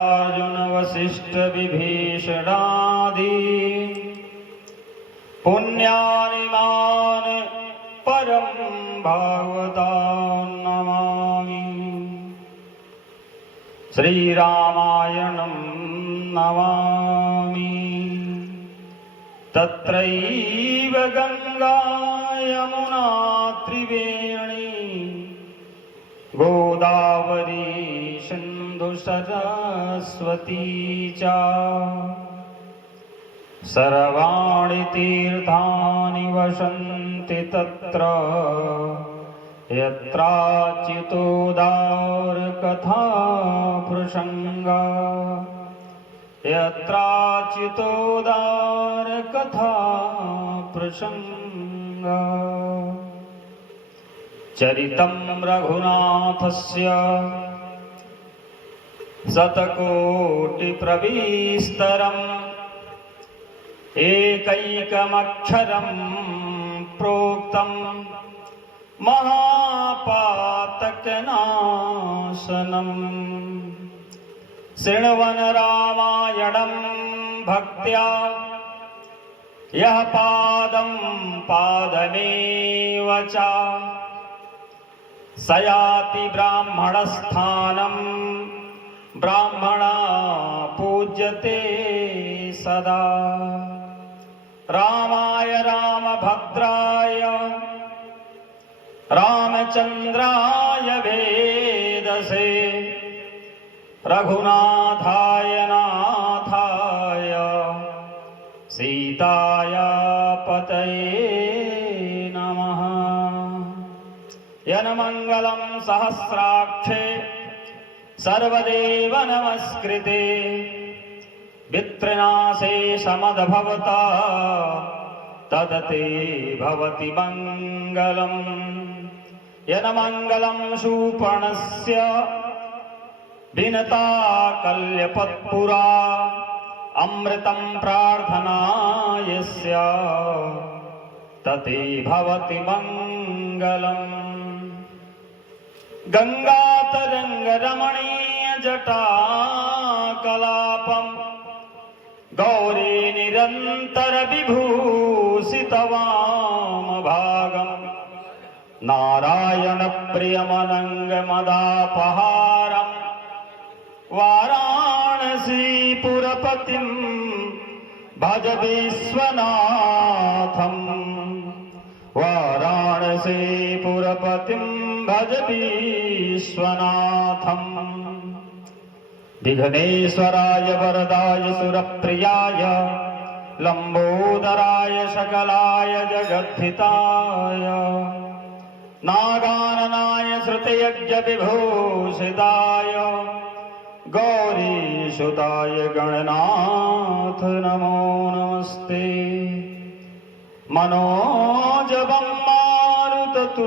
अर्जुन वसिष्ठ विभीषणादि पुण्यानिमान परम भागवतान् नमामि। श्रीरामायणं नमामि। तत्रैव गंगा यमुना त्रिवेणी गोदावरी सिंधु सरस्वती च सर्वाणि तीर्थानि वसन्ति तत्र यत्राच्युतोदार कथा प्रसंगा यत्राच्युतोदार कथा प्रसंगा। चरितं रघुनाथस्य शतकोटिप्रविस्तरम् एकैकमक्षरं प्रोक्तं महापातकनाशनम्। शृण्वन् रामायणं भक्त्या यः पादं पादमेव च स याति ब्राह्मणस्थानं ब्राह्मणा पूज्यते सदा। रामाय रामभद्राय रामचन्द्राय वेदसे रघुनाथाय नाथाय सीताय पतये नमः। यन्मङ्गलं सहस्राक्षे सर्वदेव नमस्कृते वित्रनाशे समद्भवता तदते भवति मङ्गलम्। यन्मङ्गलं शूर्पणस्य विनता कल्यपत्पुरा अमृतं प्रार्थना यस्य तते भवति मङ्गलम्। गंगातरंगरमणीय जटाकलापं गौरी निरंतर विभूषितवामभागं नारायण प्रियमनंगमदापहारं वाराणसीपुरपतिं भज विश्वनाथं। वाराणसीपुरपतिं भज विश्वनाथं। विघ्नेश्वराय वरदाय सुरप्रियाय लंबोदराय सकलाय जगद्धिताय नागाननाय श्रुतयज्ञ विभूषिताय गौरीसुताय गणनाथ नमो नमस्ते। मनोजवं मारुततुल्यवेगं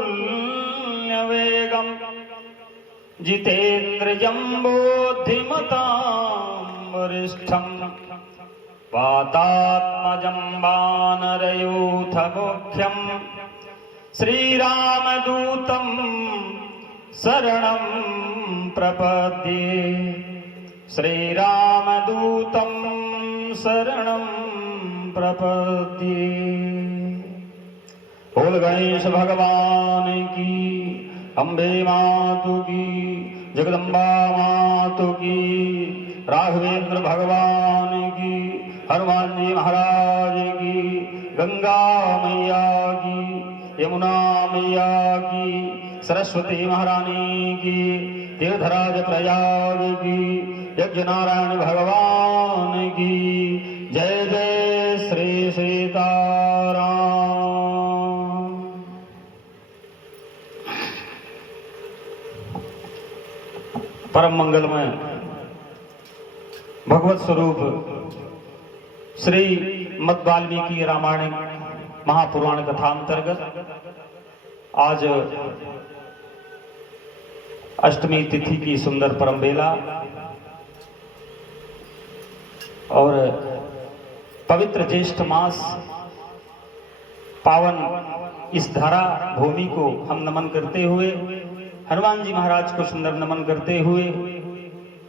जितेन्द्रियं बुद्धिमतां वरिष्ठं वातात्मजं वानरयूथमुख्यं श्रीरामदूतं शरणं प्रपद्ये। श्रीरामदूतं शरणं प्रपद्ये। बोल गणेश भगवान की, अम्बे मातु की, जगदम्बा मातु की, राघवेंद्र भगवान की, हनुमान जी महाराज की, गंगा मैया की, यमुना मैया की, सरस्वती महारानी की, तीर्थराज प्रयाग की, यज्ञ नारायण भगवान की जय जय श्री सीताराम। परम मंगलमय भगवत स्वरूप श्री मद वाल्मीकि रामायण महापुराण कथा अंतर्गत आज अष्टमी तिथि की सुंदर परम बेला और पवित्र ज्येष्ठ मास पावन इस धरा भूमि को हम नमन करते हुए, हनुमान जी महाराज को सुंदर नमन करते हुए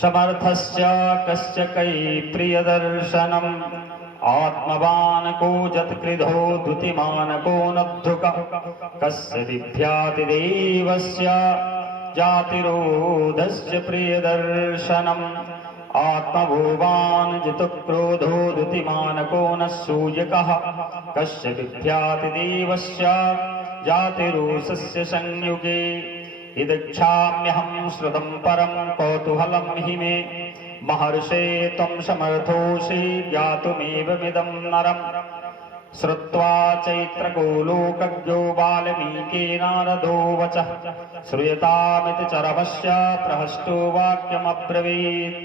समर्थस्य कस्य कै प्रियदर्शनम् आत्मवान् को जत्कृधो द्युतिमान् को नद्धुकः कस्य बिभ्याति देवस्य जातिरोधस्य प्रियदर्शनम् आत्मभुवान् जितक्रोधो द्युतिमान् को न सूयकः कस्य बिभ्याति देवस्य जातिरोषस्य संयुगे इदक्षाम्यहं श्रुतं परं कौतूहलं हि मे महर्षे त्वं समर्थोषि ज्ञातुमेवमिदं नरम् श्रुत्वा चैत्रको लोकज्ञो वाल्मीकि नारदो वचः श्रूयतामिति चरमस्य प्रहस्तो वाक्यमब्रवीत्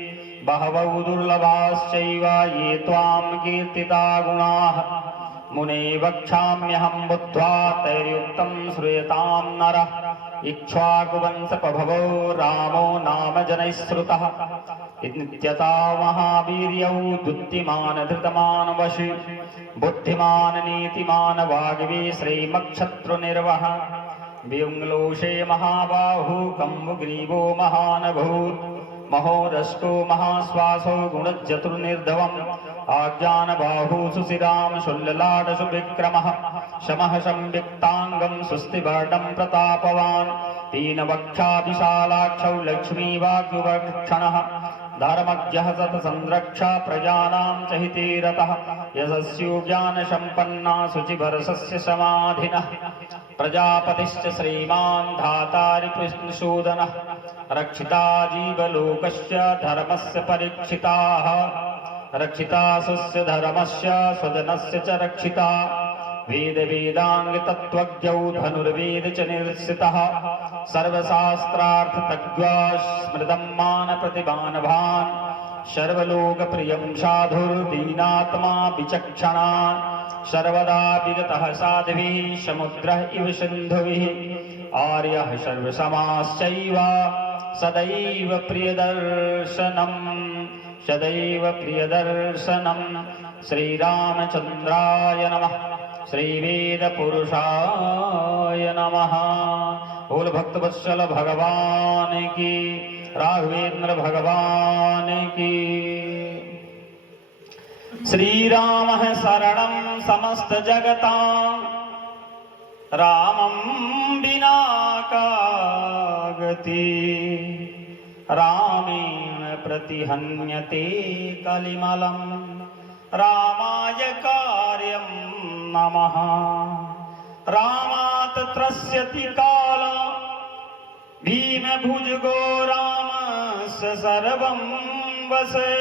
बहवो दुर्लभाश्चैव ये त्वां कीर्तिता गुणाः मुने वक्ष्याम्यहं बुद्ध्वा तैर्युक्तं श्रूयतां नरः इक्ष्वाकुवंशप्रभवो रामो नाम जनैः श्रुतः नित्यता महावीर्यौ द्युतिमान् धृतमान् वशी बुद्धिमान् नीतिमान् वाग्वी श्रीमक्षत्रुनिर्वहः वियुङ्लोषे महाबाहु कम्बुग्रीवो महानभूत् महोदस्को महाश्वासो गुणजतुर्निर्धवम् आज्ञानबाहु सुशिरां शुल्ललाटसु विक्रमः शमः संविक्ताङ्गं सुस्तिवर्णं प्रतापवान् तीनवक्षा विशालाक्षौ लक्ष्मीवाग्युवक्षणः धर्मज्ञः सतसंरक्षा प्रजानां च हिते रतः यशस्यो ज्ञानसम्पन्ना शुचिभरसस्य समाधिनः प्रजापतिश्च श्रीमान् धातारि कृष्णसूदनः रक्षिता जीवलोकस्य धर्मस्य परीक्षिताः रक्षिता स्वस्य धर्मस्य स्वजनस्य च रक्षिता वेद वेदांग तत्त्वज्ञौ धनुर्वेद च निर्सितः सर्वशास्त्रार्थतज्ञ स्मृतं मान प्रतिभानभान् सर्वलोकप्रियं साधुर्दीनात्मा विचक्षणा सर्वदा विगतः साध्विः समुद्रः इव सिन्धुभिः आर्यः सर्वसमाश्चैव सदैव प्रियदर्शनम् सदैव प्रियदर्शनम् श्रीरामचन्द्राय नमः श्रीवेदपुरुषाय नमः। बोल भक्तवत्सल भगवान की, राघवेंद्र भगवान की। श्रीरामः शरणं समस्त जगतां रामं विना का गति रामेण प्रतिहन्यते कलिमलं रामाय कार्यं नमः। रामात् त्रस्यति काल भीमभुजगो रामस्य सर्वं वसे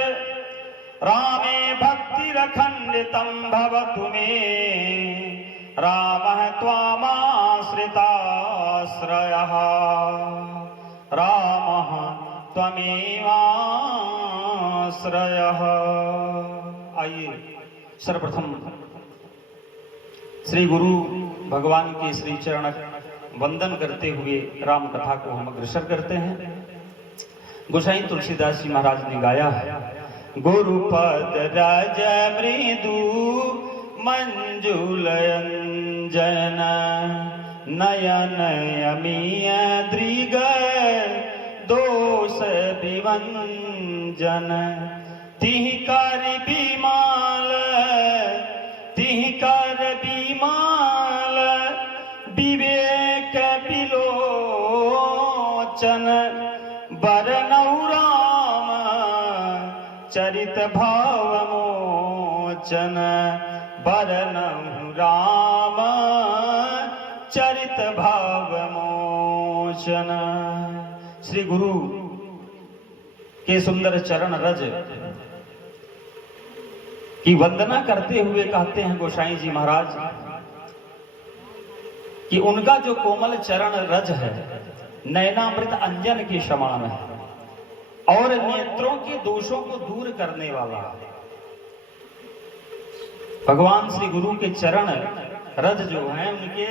रामे भक्तिरखण्डितं भवतु मे रामः त्वामाश्रिताश्रयः रामः त्वमेवाश्रयः। आइए सर्वप्रथम श्री गुरु भगवान के श्री चरण वंदन करते हुए राम कथा को हम अग्रसर करते हैं। गोसाई तुलसीदास जी महाराज ने गाया है, गुरुपद राज मृदु मंजुलयंजन नयन यमीय दृग दोष विभंजन तिहि कर बिमाल विवेक विलोचन बरनौ राम चरित भावमोचन बरनौ राम चरित भावमोचन। श्री गुरु के सुंदर चरण रज की वंदना करते हुए कहते हैं गोसाई जी महाराज कि उनका जो कोमल चरण रज है नयनामृत अंजन के समान है और नेत्रों के दोषों को दूर करने वाला है। भगवान श्री गुरु के चरण रज जो हैं, उनके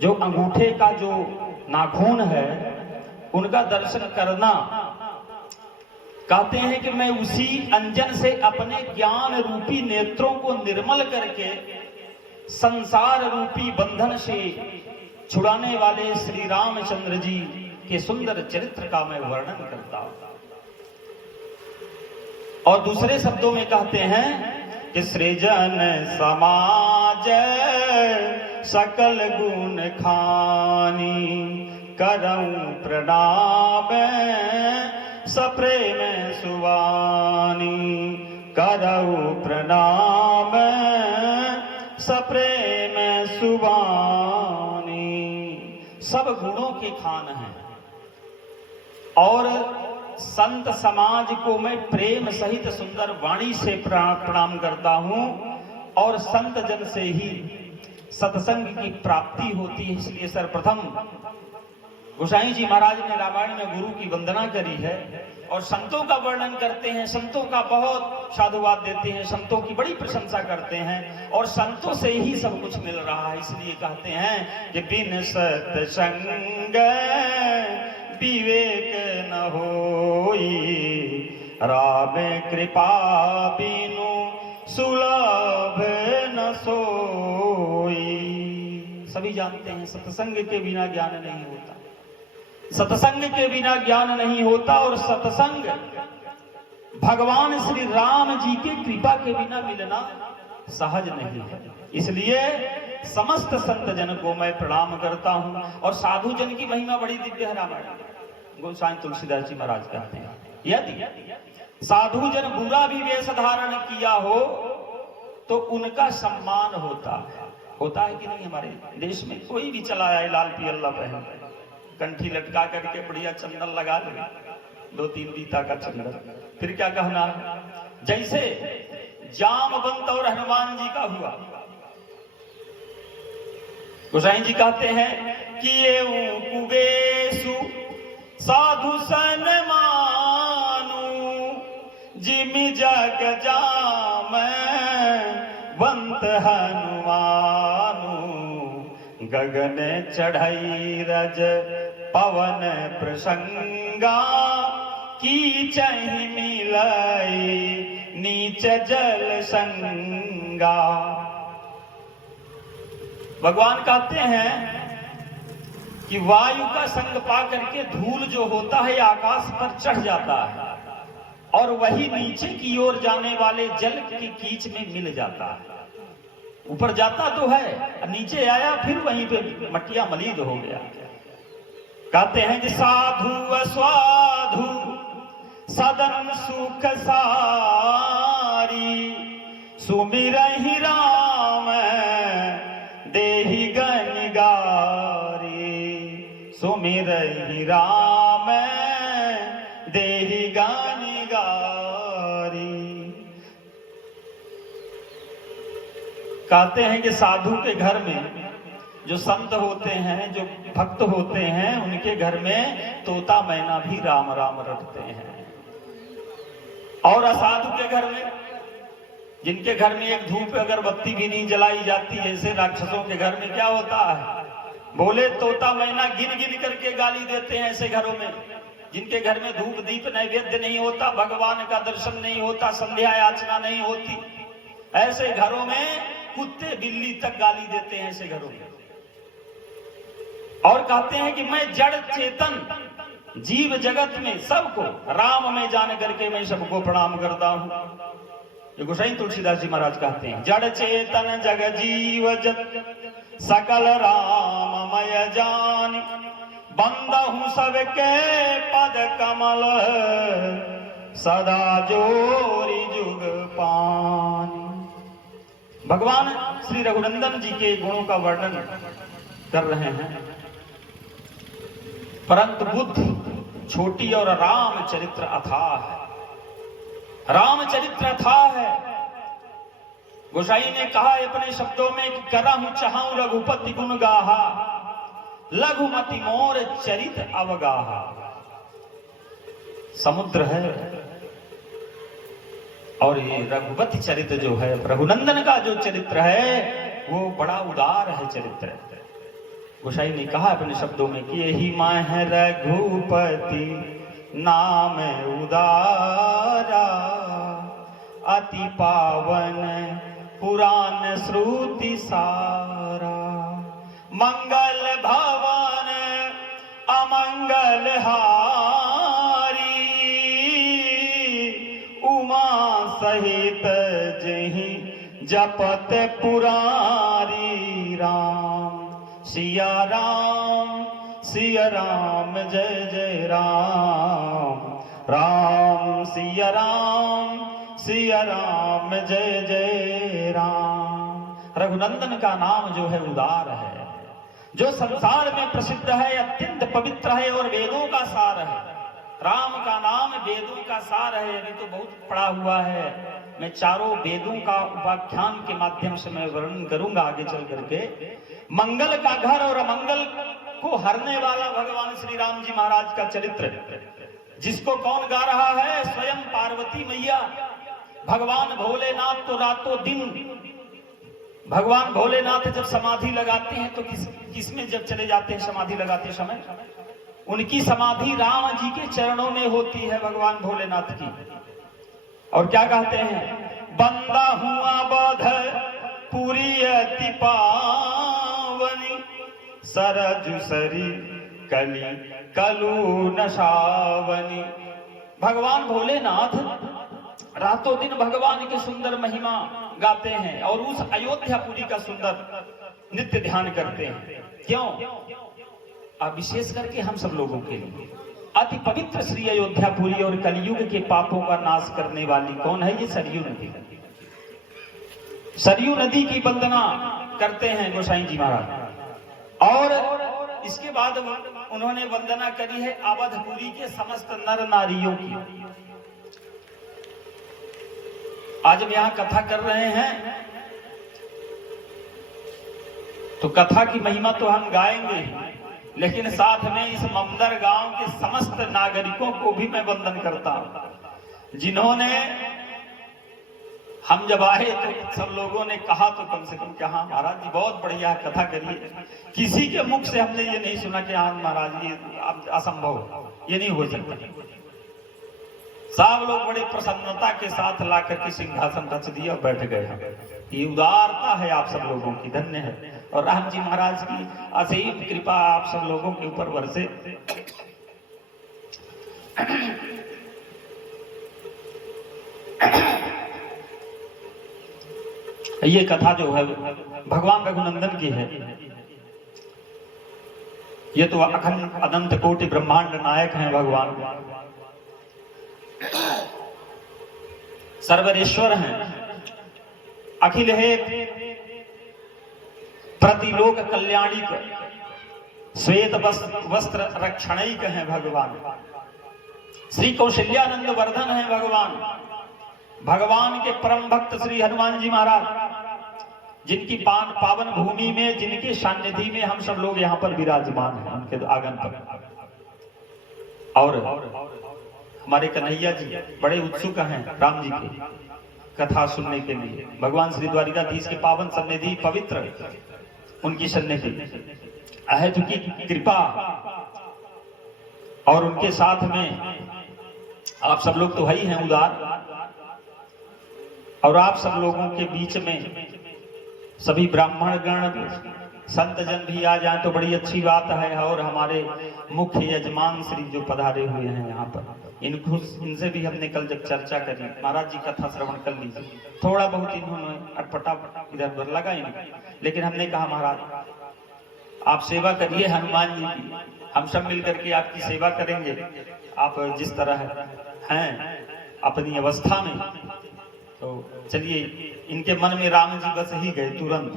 जो अंगूठे का जो नाखून है उनका दर्शन करना, कहते हैं कि मैं उसी अंजन से अपने ज्ञान रूपी नेत्रों को निर्मल करके संसार रूपी बंधन से छुड़ाने वाले श्री रामचंद्र जी के सुंदर चरित्र का मैं वर्णन करता हूं। और दूसरे शब्दों में कहते हैं कि सृजन समाज सकल गुण खानी, करऊं प्रणाम सप्रेम सुवानी, करऊं प्रणाम सप्रेम सुवानी। सब गुणों के खान हैं और संत समाज को मैं प्रेम सहित सुंदर वाणी से प्रणाम करता हूं। और संत जन से ही सत्संग की प्राप्ति होती है। इसलिए सर्वप्रथम गोसाई जी महाराज ने रामायण में गुरु की वंदना करी है और संतों का वर्णन करते हैं, संतों का बहुत साधुवाद देते हैं, संतों की बड़ी प्रशंसा करते हैं और संतों से ही सब कुछ मिल रहा है। इसलिए कहते हैं कि बिन सत्संग विवेक न होई, राम कृपा बिनु सुलभ न सोई। सभी जानते हैं सत्संग के बिना ज्ञान नहीं होता, सत्संग के बिना ज्ञान नहीं होता और सत्संग भगवान श्री राम जी की कृपा के बिना मिलना सहज नहीं है। इसलिए समस्त संत जन को मैं प्रणाम करता हूं। और साधु जन की महिमा बड़ी दिव्य है। रामायण गोसाई तुलसीदास जी महाराज कहते हैं, यदि साधु जन बुरा भी वेश धारण किया हो तो उनका सम्मान होता है कि नहीं। हमारे देश में कोई भी चला आए लाल पियल्ला पहन, कंठी लटका करके बढ़िया चंदन लगा ले, 2-3 बीता का चंदन, फिर क्या कहना, जैसे जामवंत और हनुमान जी का हुआ। गोसाई जी कहते हैं कि ये कुबेसु साधु सन मानू, जिमि जग जाम वंत हनुमानु, गगन चढ़ई रज पवन प्रसंगा, की चहि मिलई नीच जल संगा। भगवान कहते हैं कि वायु का संग पा करके धूल जो होता है आकाश पर चढ़ जाता है और वही नीचे की ओर जाने वाले जल के कीच में मिल जाता है। ऊपर जाता तो है, नीचे आया फिर वहीं पे मटिया मलीद हो गया। कहते हैं कि साधु अस्वाधु सदन सुख सारी, सुमिरहि राम देहि गन गारी, सुमिरहि राम देहि गन गारी। कहते हैं कि साधु के घर में जो संत होते हैं, जो भक्त होते हैं, उनके घर में तोता मैना भी राम राम रटते हैं। और असाधु के घर में, जिनके घर में एक धूप अगरबत्ती भी नहीं जलाई जाती, ऐसे राक्षसों के घर में क्या होता है, बोले तोता मैना गिन गिन करके गाली देते हैं। ऐसे घरों में जिनके घर में धूप दीप नैवेद्य नहीं होता, भगवान का दर्शन नहीं होता, संध्या याचना नहीं होती, ऐसे घरों में कुत्ते बिल्ली तक गाली देते हैं। ऐसे घरों में और कहते हैं कि मैं जड़ चेतन जीव जगत में सबको राम में जान करके मैं सबको प्रणाम करता हूं। ये गोसाई तुलसीदास जी महाराज कहते हैं, जड़ चेतन जग जीव जत सकल राममय जान, बंदहु सबके पद कमल सदा जोरी जुग पानी। भगवान श्री रघुनंदन जी के गुणों का वर्णन कर रहे हैं, परंतु बुद्धि छोटी और रामचरित्र अथाह है। रामचरित्र अथाह है। गोसाई ने कहा अपने शब्दों में कि करहु चाहूं रघुपति गुण गाहा, लघुमति मोर चरित अवगाहा। समुद्र है और ये रघुपति चरित्र जो है, रघुनंदन का जो चरित्र है वो बड़ा उदार है चरित्र। गोसाई ने कहा अपने शब्दों में कि यही माँ है रघुपति नाम उदारा, अति पावन पुराण श्रुति सारा, मंगल भवन अमंगल हारी, उमा जपत पुरारी राम सिया राम जय जय राम राम सिया राम जय जय राम। रघुनंदन का नाम जो है उदार है, जो संसार में प्रसिद्ध है, अत्यंत पवित्र है और वेदों का सार है। राम का नाम वेदों का सार है। अभी तो बहुत पढ़ा हुआ है, मैं चारों वेदों का उपाख्यान के माध्यम से मैं वर्णन करूंगा आगे चल करके। मंगल का घर और अमंगल को हरने वाला भगवान श्री राम जी महाराज का चरित्र, जिसको कौन गा रहा है? स्वयं पार्वती मैया। भगवान भोलेनाथ तो रातों दिन, भगवान भोलेनाथ जब समाधि लगाते हैं तो किसमें जब चले जाते हैं समाधि लगाते समय? उनकी समाधि राम जी के चरणों में होती है, भगवान भोलेनाथ की। और क्या कहते हैं? बंदा हुआ बध पूरी अति पावनी, सरजु सरी कली कलू नशावनी। भगवान भोलेनाथ रातों दिन भगवान की सुंदर महिमा गाते हैं और उस अयोध्यापुरी का सुंदर नित्य ध्यान करते हैं। क्यों? अब विशेष करके हम सब लोगों के लिए अति पवित्र श्री अयोध्यापुरी और कलयुग के पापों का नाश करने वाली कौन है? ये सरयू नदी। सरयू नदी की वंदना करते हैं गोसाई जी महाराज। और इसके बाद उन्होंने वंदना करी है अवधपुरी के समस्त नर नारियों की। आज हम यहां कथा कर रहे हैं तो कथा की महिमा तो हम गाएंगे, लेकिन साथ में इस ममदर गांव के समस्त नागरिकों को भी मैं वंदन करता हूं, जिन्होंने, हम जब आए तो सब लोगों ने कहा तो कम से कम कि हाँ महाराज जी बहुत बढ़िया कथा करिए। किसी के मुख से हमने ये नहीं सुना कि हाँ महाराज ये असंभव, ये नहीं हो सकता। सब लोग बड़े प्रसन्नता के साथ ला करके सिंहासन रच दिया और बैठ गए। ये उदारता है आप सब लोगों की, धन्य है। और राम जी महाराज की असीम कृपा आप सब लोगों के ऊपर बरसे। ये कथा जो है भगवान रघुनंदन की है। ये तो अखंड अनंत कोटि ब्रह्मांड नायक हैं भगवान, सर्वरेश्वर हैं, अखिल हे प्रतिलोक कल्याणिक, श्वेत वस्त्र रक्षणिक हैं भगवान। श्री कौशल्यानंद वर्धन हैं भगवान। भगवान के परम भक्त श्री हनुमान जी महाराज, जिनकी पावन भूमि में, जिनके सान्निधि में हम सब लोग यहाँ पर विराजमान हैं, उनके आगन पर। और हमारे कन्हैया जी बड़े उत्सुक हैं राम जी की कथा सुनने के लिए। भगवान श्री द्वारिकाधीश के पावन सन्निधि, पवित्र उनकी सन्निधि, अहद की कृपा और उनके साथ में आप सब लोग तो है ही हैं उदार। और आप सब लोगों के बीच में सभी ब्राह्मण गण, संत जन भी आ जाएं तो बड़ी अच्छी बात है। और हमारे मुख्य यजमान श्री जो पधारे हुए हैं यहाँ पर, इनसे भी हमने कल जब चर्चा करी, महाराज जी कथा श्रवण कर लीजिए। थोड़ा बहुत इन्होंने अटपटा इधर उधर लगा इन्हें, लेकिन हमने कहा महाराज आप सेवा करिए हनुमान जी की, हम सब मिलकर के आपकी सेवा करेंगे। आप जिस तरह हैं अपनी अवस्था में, तो चलिए। इनके मन में राम जी बस ही गए तुरंत।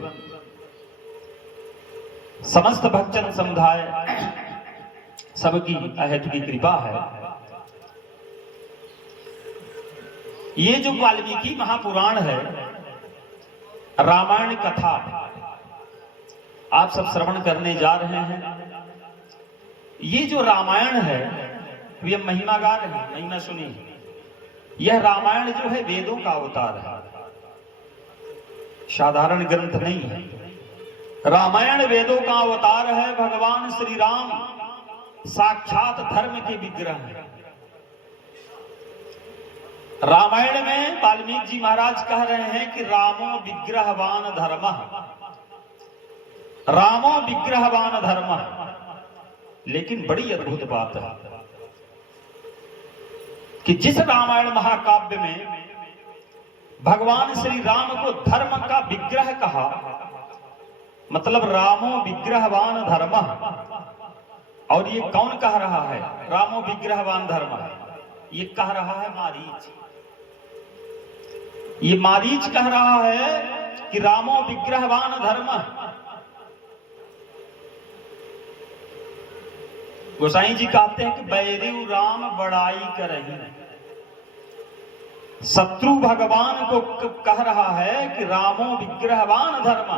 समस्त भक्तजन समुदाय सबकी अहेतु की कृपा है। ये जो वाल्मीकि महापुराण है, रामायण कथा आप सब श्रवण करने जा रहे हैं। ये जो रामायण है, ये महिमा गा रहे हैं, महिमा सुनिए। यह रामायण जो है वेदों का अवतार है, साधारण ग्रंथ नहीं है। रामायण वेदों का अवतार है। भगवान श्री राम साक्षात धर्म के विग्रह हैं। रामायण में वाल्मीकि जी महाराज कह रहे हैं कि रामो विग्रहवान धर्मः, रामो विग्रहवान धर्मः। लेकिन बड़ी अद्भुत बात है कि जिस रामायण महाकाव्य में भगवान श्री राम को धर्म विग्रह कहा, मतलब रामो विग्रहवान धर्म। और ये कौन कह रहा है रामो विग्रहवान धर्म? ये कह रहा है मारीच। ये मारीच कह रहा है कि रामो विग्रहवान धर्म। गोसाई जी कहते हैं कि बैरियु राम बड़ाई करही, शत्रु भगवान को कह रहा है कि रामो विग्रहवान धर्म।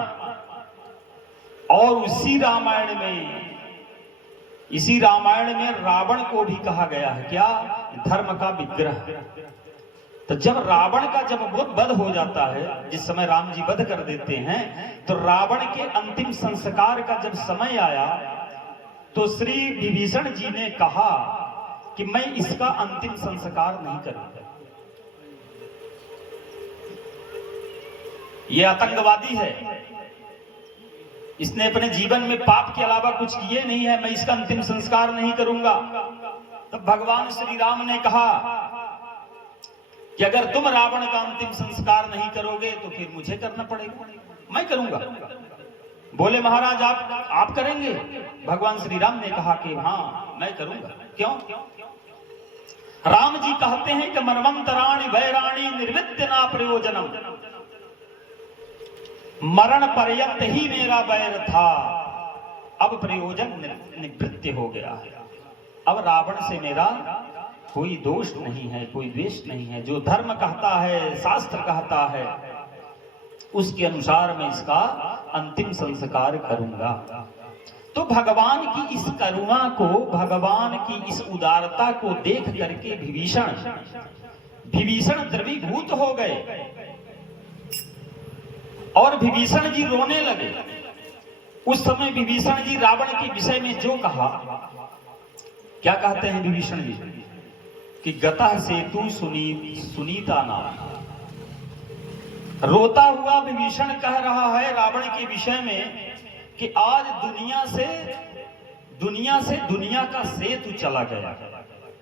और इसी रामायण में रावण को भी कहा गया है क्या? धर्म का विग्रह। तो जब रावण का वध हो जाता है, जिस समय राम जी वध कर देते हैं, तो रावण के अंतिम संस्कार का जब समय आया तो श्री विभीषण जी ने कहा कि मैं इसका अंतिम संस्कार नहीं करूंगा। यह आतंकवादी है, इसने अपने जीवन में पाप के अलावा कुछ किए नहीं है, मैं इसका अंतिम संस्कार नहीं करूंगा। तब भगवान श्री राम ने कहा कि अगर तुम रावण का अंतिम संस्कार नहीं करोगे तो फिर मुझे करना पड़ेगा, मैं करूंगा। बोले महाराज आप करेंगे? भगवान श्री राम ने कहा कि हाँ मैं करूंगा। क्यों? राम जी कहते हैं कि मन्वंतराणि वैराणि निर्विद्य ना प्रयोजनम, मरण पर्यंत ही मेरा वैर था, अब प्रयोजन निवृत्त हो गया है। अब रावण से मेरा कोई दोष नहीं है, कोई द्वेष नहीं है। जो धर्म कहता है, शास्त्र कहता है, उसके अनुसार मैं इसका अंतिम संस्कार करूंगा। तो भगवान की इस करुणा को, भगवान की इस उदारता को देख करके विभीषण द्रवीभूत हो गए और विभीषण जी रोने लगे। उस समय विभीषण जी रावण के विषय में जो कहा, क्या कहते हैं विभीषण जी कि गतः सेतु सुनीता नाम। रोता हुआ विभीषण कह रहा है रावण के विषय में कि आज दुनिया का सेतु चला गया।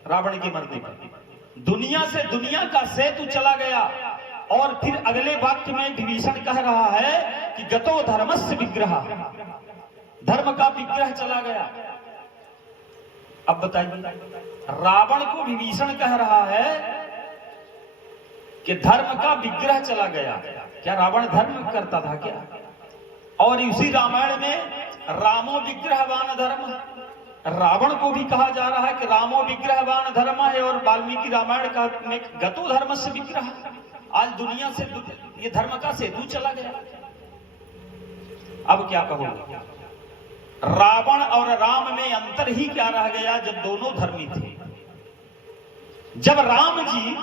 रावण के मरने पर दुनिया से दुनिया का सेतु चला गया। और फिर अगले वाक्य में विभीषण कह रहा है कि गतो धर्मस्य विग्रह, धर्म का विग्रह चला गया। अब बताइए, रावण को विभीषण कह रहा है कि धर्म का विग्रह चला गया। क्या रावण धर्म करता था क्या? और इसी रामायण में रामो विग्रहवान धर्म, रावण को भी कहा जा रहा है कि रामो विग्रहवान धर्म है। और वाल्मीकि रामायण का में गतो धर्म से विग्रह, आज दुनिया से ये धर्म का सेतु चला गया। अब क्या कहोगे? रावण और राम में अंतर ही क्या रह गया जब दोनों धर्मी थे। जब राम जी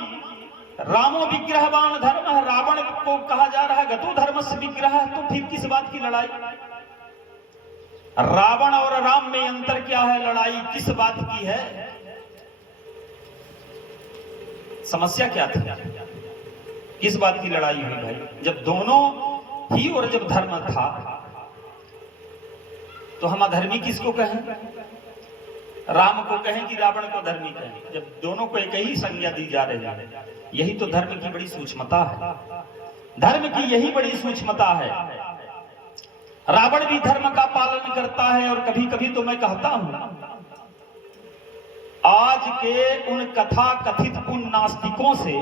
रामो विग्रहवान धर्म है, रावण को कहा जा रहा है गतो धर्म से विग्रह, तो फिर किस बात की लड़ाई? रावण और राम में अंतर क्या है? लड़ाई किस बात की है? समस्या क्या थी? किस बात की लड़ाई हुई भाई? जब दोनों ही और जब धर्म था तो हम अधर्मी किसको कहें? राम को कहें कि रावण को धर्मी कहें? जब दोनों को एक ही संज्ञा दी जा रही है। यही तो धर्म की बड़ी सूक्ष्मता है। धर्म की यही बड़ी सूक्ष्मता है। रावण भी धर्म का पालन करता है। और कभी कभी तो मैं कहता हूं, आज के उन कथा कथित उन नास्तिकों से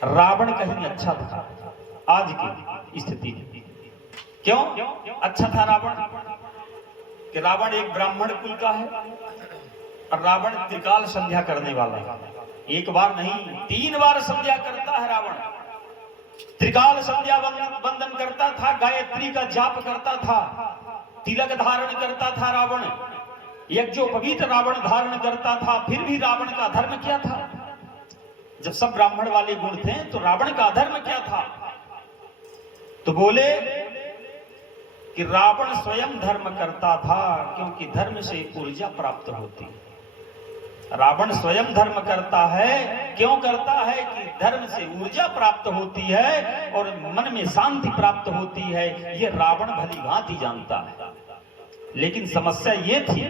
रावण कहीं अच्छा था आज की स्थिति में। क्यों अच्छा था रावण? कि रावण एक ब्राह्मण कुल का है और रावण त्रिकाल संध्या करने वाला है। एक बार नहीं 3 बार संध्या करता है रावण। त्रिकाल संध्या वंदन करता था, गायत्री का जाप करता था, तिलक धारण करता था रावण, यज्ञोपवीत रावण धारण करता था। फिर भी रावण का धर्म क्या था? जब सब ब्राह्मण वाले गुण थे तो रावण का धर्म क्या था? तो बोले कि रावण स्वयं धर्म करता था, क्योंकि धर्म से ऊर्जा प्राप्त होती है। रावण स्वयं धर्म करता है। क्यों करता है? कि धर्म से ऊर्जा प्राप्त होती है और मन में शांति प्राप्त होती है। ये रावण भली भांति जानता है। लेकिन समस्या ये थी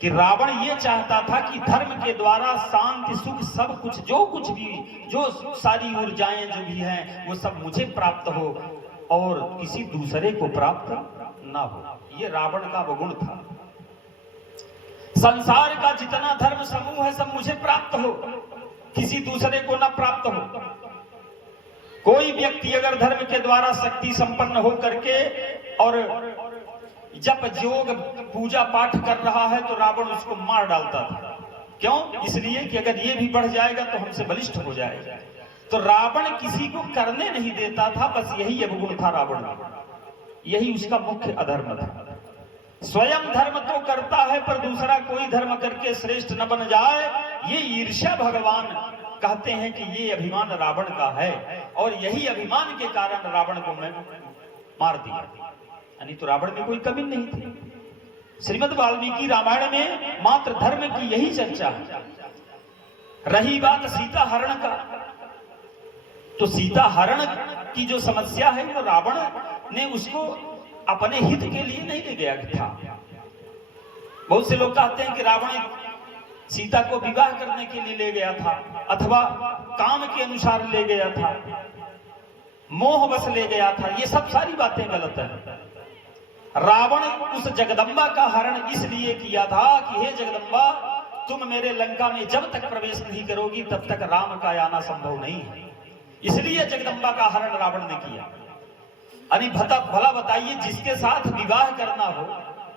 कि रावण ये चाहता था कि धर्म के द्वारा शांति सुख सब कुछ, जो कुछ भी, जो सारी ऊर्जाएं जो भी हैं वो सब मुझे प्राप्त हो और किसी दूसरे को प्राप्त ना हो। ये रावण का अवगुण था। संसार का जितना धर्म समूह है सब मुझे प्राप्त हो, किसी दूसरे को ना प्राप्त हो। कोई व्यक्ति अगर धर्म के द्वारा शक्ति संपन्न हो करके और जप योग पूजा पाठ कर रहा है तो रावण उसको मार डालता था। क्यों? इसलिए कि अगर ये भी बढ़ जाएगा तो हमसे बलिष्ठ हो जाएगा। तो रावण किसी को करने नहीं देता था, बस यही अवगुण था रावण में, यही उसका मुख्य अधर्म था। स्वयं धर्म तो करता है पर दूसरा कोई धर्म करके श्रेष्ठ न बन जाए, ये ईर्ष्या भगवान कहते हैं कि ये अभिमान रावण का है और यही अभिमान के कारण रावण को मैं मार दिया। यानी तो रावण में कोई कमी नहीं थी। श्रीमद् वाल्मीकि रामायण में मात्र धर्म की यही चर्चा है। रही बात सीता हरण का, तो सीता हरण की जो समस्या है वो रावण ने उसको अपने हित के लिए नहीं ले गया था। बहुत से लोग कहते हैं कि रावण सीता को विवाह करने के लिए ले गया था अथवा काम के अनुसार ले गया था, मोह बस ले गया था। ये सब सारी बातें गलत है। रावण उस जगदम्बा का हरण इसलिए किया था कि हे जगदम्बा, तुम मेरे लंका में जब तक प्रवेश नहीं करोगी तब तक राम का आना संभव नहीं है। इसलिए जगदम्बा का हरण रावण ने किया। अरे भला बताइए, जिसके साथ विवाह करना हो,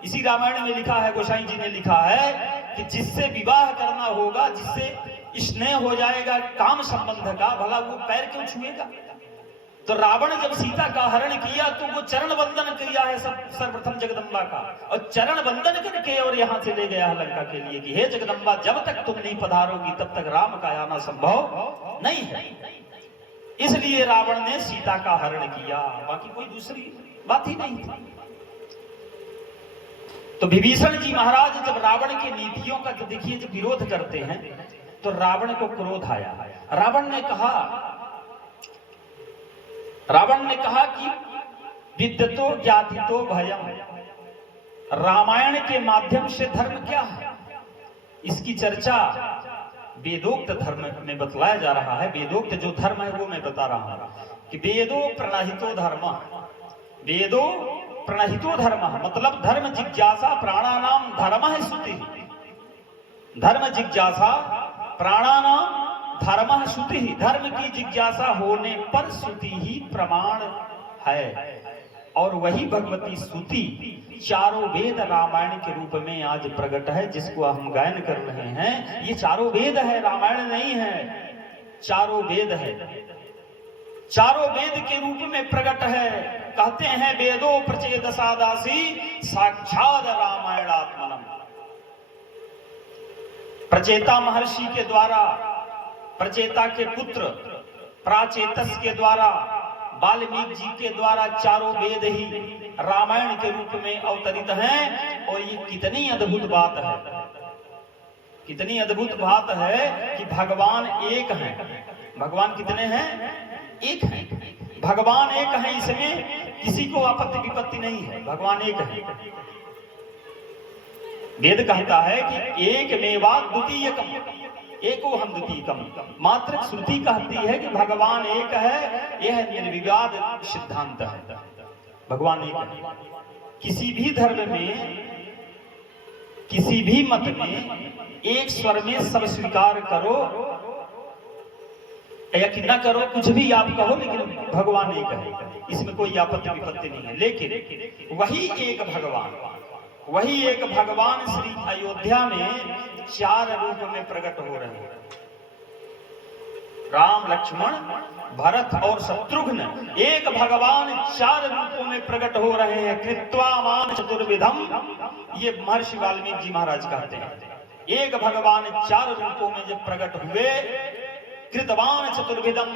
इसी रामायण में लिखा है, गोसाई जी ने लिखा है कि जिससे विवाह करना होगा, जिससे स्नेह हो जाएगा काम संबंध का, भला वो पैर क्यों छुएगा? तो रावण जब सीता का हरण किया तो वो चरण वंदन किया है सर्वप्रथम जगदम्बा का, और चरण वंदन करके और यहाँ से ले गया है लंका के लिए कि हे जगदम्बा, जब तक तुम नहीं पधारोगी तब तक राम का आना संभव नहीं है। इसलिए रावण ने सीता का हरण किया, बाकी कोई दूसरी बात ही नहीं थी। तो विभीषण जी महाराज जब रावण की नीतियों का देखिए जब विरोध करते हैं तो रावण को क्रोध आया। रावण ने कहा कि विद्यतो ज्ञातितो भयम, रामायण के माध्यम से धर्म क्या है, इसकी चर्चा वेदोक्त धर्म में बतलाया जा रहा है। वेदोक्त जो धर्म है वो मैं बता रहा हूं कि वेदो प्रणहितो धर्म, वेदो प्रणहितो धर्म मतलब धर्म जिज्ञासा प्राणानाम धर्म है श्रुति, धर्म जिज्ञासा प्राणानाम धर्म है श्रुति, धर्म की जिज्ञासा होने पर श्रुति ही प्रमाण है। और वही भगवती श्रुति चारों वेद रामायण के रूप में आज प्रकट है, जिसको हम गायन कर रहे हैं। ये चारों वेद है, रामायण नहीं है, चारों वेद है, चारों वेद के रूप में प्रकट है। कहते हैं वेदो प्रचेदसादासी साक्षात रामायणात्मनम, प्रचेता महर्षि के द्वारा, प्रचेता के पुत्र प्राचेतस के द्वारा, वाल्मीकि जी के द्वारा चारों वेद ही रामायण के रूप में अवतरित हैं। और ये कितनी अद्भुत बात है, कितनी अद्भुत बात है कि भगवान एक हैं। भगवान कितने हैं? एक हैं। भगवान एक हैं, इसमें किसी को आपत्ति विपत्ति नहीं है, भगवान एक है। वेद कहता है कि एक मेवा द्वितीयकम, एको हम द्वितीयकम। मात्र श्रुति कहती है कि भगवान एक है, यह निर्विवाद सिद्धांत है, भगवान एक है। किसी भी धर्म में, किसी भी मत में एक स्वर में सब स्वीकार करो या कि न करो, कुछ भी आप कहो, लेकिन भगवान एक है, इसमें कोई आपत्ति विपत्ति नहीं है। लेकिन वही एक भगवान, वही एक भगवान श्री अयोध्या में चार रूप में प्रकट हो रहे हैं। राम लक्ष्मण भरत और शत्रुघ्न एक भगवान चार रूपों में प्रकट हो रहे हैं। कृत्वा मान चतुर्विधम, ये महर्षि वाल्मीकि जी महाराज कहते हैं। एक भगवान चार रूपों में जब प्रकट हुए, कृतवान चतुर्विधम,